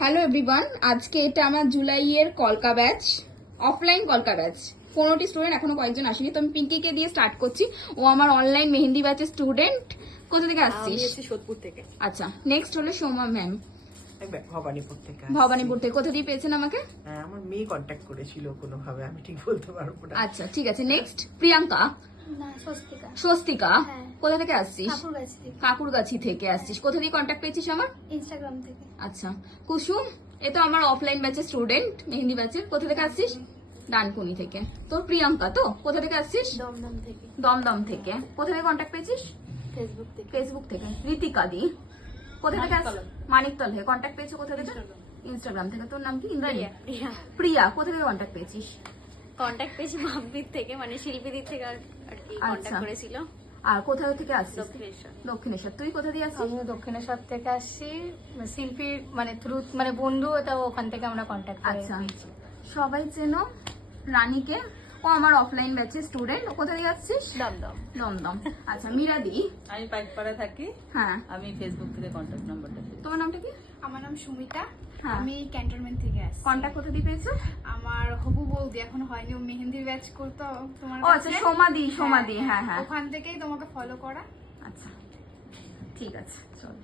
Hello everyone, আজকে এটা আমার জুলাইয়ের কলকা ব্যাচ, অফলাইন কলকা ব্যাচ। 15টি স্টুডেন্ট, এখনো কয়েকজন আসেনি, তো আমি পিঙ্কিকে দিয়ে স্টার্ট করছি। ও আমার অনলাইন মেহেন্দি ব্যাচের স্টুডেন্ট। কোথা থেকে আসছিস? আমি এসেছি সোদপুর থেকে। আচ্ছা, নেক্সট হলো সোমা ম্যাম, ভবানীপুর থেকে। ভবানীপুর থেকে। কোথা দিয়ে পেয়েছেন আমাকে? আমার মেয়ে কন্ট্যাক্ট করেছিল কোনোভাবে, আমি ঠিক বলতে পারবো না। আচ্ছা ঠিক আছে। নেক্সট প্রিয়াঙ্কা। না, স্বস্তিকা। স্বস্তিকা, হ্যাঁ। কোথা থেকে আসছিস? ঠাকুরগাছি থেকে। কাকুরগাছি থেকে আসছিস। কোথা দিয়ে কন্ট্যাক্ট পেয়েছিস আমার? ইনস্টাগ্রাম থেকে। আচ্ছা। কুসুম, এ তো আমার অফলাইন ব্যাচের স্টুডেন্ট, মেহেন্দি ব্যাচের। কোথা থেকে আসছিস? ডানকুনি থেকে। তোর প্রিয়াঙ্কা তো, কোথা থেকে আসছিস? দমদম থেকে। দমদম থেকে। কোথা থেকে কন্ট্যাক্ট পেয়েছিস? ফেসবুক থেকে। ফেসবুক থেকে। ঋতিকা দি, কোথা থেকে আসছিস? মানিকতলা থেকে। কন্ট্যাক্ট পেয়েছো কোথা থেকে? ইনস্টাগ্রাম থেকে। তোর নাম কি? ইন্দ্রাণী। প্রিয়া, কোথা থেকে কন্ট্যাক্ট পেয়েছিস? কন্ট্যাক্ট পেয়েছি মাহবির থেকে, মানে শিল্পীদের থেকে আর কি কন্ট্যাক্ট করেছিল। আর কোথা থেকে আসছিস? দক্ষিণেশ্বর। দক্ষিণেশ্বর। তুই কোথা দিয়ে আসছিস? আমিও দক্ষিণেশ্বর থেকে আসছি, শিল্পীর মানে থ্রু মানে বন্ধু, এটা ওখান থেকে আমরা কন্ট্যাক্ট করি। আচ্ছা, সবাই চেনো রানীকে, ও আমার অফলাইন ব্যাচের স্টুডেন্ট। কোথা থেকে আসছিস? দমদম। দমদম। আচ্ছা, মীরাদি। আমি পাইকপাড়া থাকি। হ্যাঁ, আমি ফেসবুক থেকে কন্ট্যাক্ট নাম্বারটা পেয়েছি। তোমার নামটা কি? আমার নাম সুমিতা। হ্যাঁ। আমি ক্যান্টনমেন্ট থেকে আসছি। কন্ট্যাক্ট কোথা দিয়ে পেয়েছো? আমার হবু বৌদি এখনো হয়নি, ও মেহেন্দির ব্যাচ করতো তোমার ও আচ্ছা, কাছে। সোমাদি। সোমাদি, হ্যাঁ হ্যাঁ। ওখান থেকেই তোমাকে ফলো করা। আচ্ছা ঠিক আছে, চলো।